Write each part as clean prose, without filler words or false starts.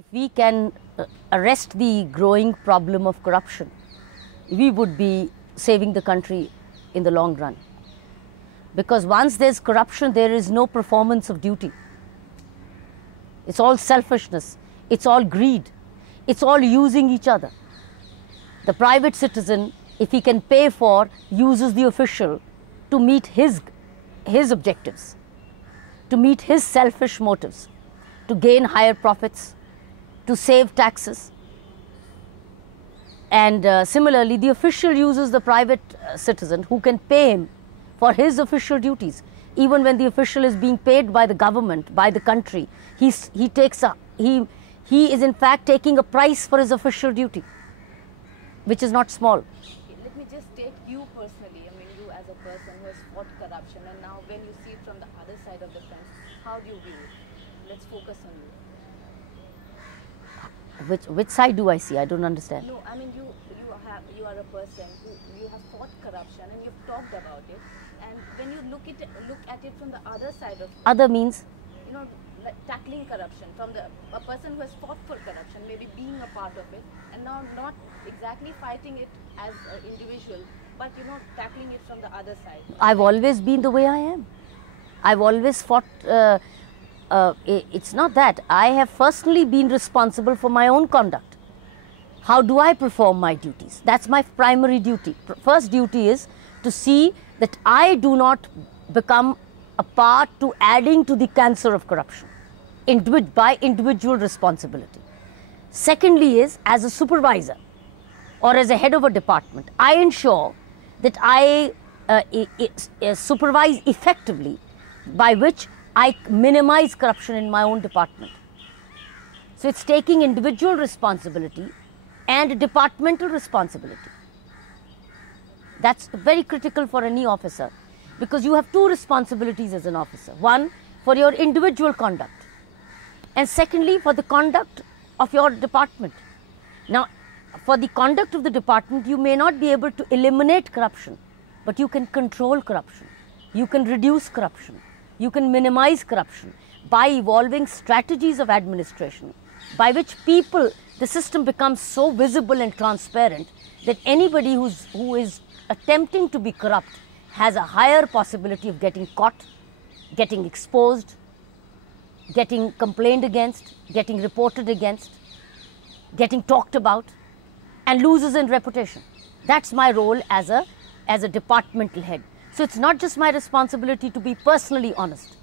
If we can arrest the growing problem of corruption, we would be saving the country in the long run. Because once there's corruption, there is no performance of duty. It's all selfishness, it's all greed, it's all using each other. The private citizen, if he can pay for, uses the official to meet his objectives, to meet his selfish motives, to gain higher profits, to save taxes. And similarly, the official uses the private citizen who can pay him for his official duties. Even when the official is being paid by the government, by the country, he is in fact taking a price for his official duty, which is not small. Let me just take you personally, I mean you as a person who has fought corruption, and now when you see it from the other side of the fence, how do you view it? Let's focus on you. Which side do I see? I don't understand. No, I mean you are a person who you have fought corruption and you've talked about it, and when you look at it from the other side of it, other means, you know, like tackling corruption from a person who has fought for corruption, maybe being a part of it, and now not exactly fighting it as an individual, but you know, tackling it from the other side. I've always been the way I am. I've always fought. It's not that. I have personally been responsible for my own conduct. How do I perform my duties? That's my primary duty. First duty is to see that I do not become a part to adding to the cancer of corruption by individual responsibility. Secondly is, as a supervisor or as a head of a department, I ensure that I supervise effectively, by which I minimize corruption in my own department. So it's taking individual responsibility and departmental responsibility. That's very critical for any officer, because you have two responsibilities as an officer. One, for your individual conduct, and secondly, for the conduct of your department. Now, for the conduct of the department, you may not be able to eliminate corruption, but you can control corruption. You can reduce corruption. You can minimize corruption by evolving strategies of administration, by which the system becomes so visible and transparent that anybody who is attempting to be corrupt has a higher possibility of getting caught, getting exposed, getting complained against, getting reported against, getting talked about, and loses in reputation. That's my role as a departmental head. So it's not just my responsibility to be personally honest,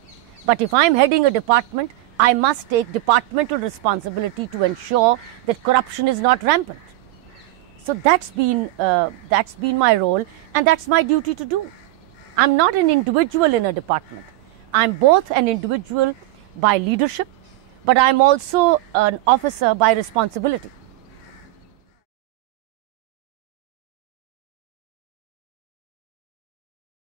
but if I'm heading a department, I must take departmental responsibility to ensure that corruption is not rampant. So that's been my role, and that's my duty to do. I'm not an individual in a department. I'm both an individual by leadership, but I'm also an officer by responsibility.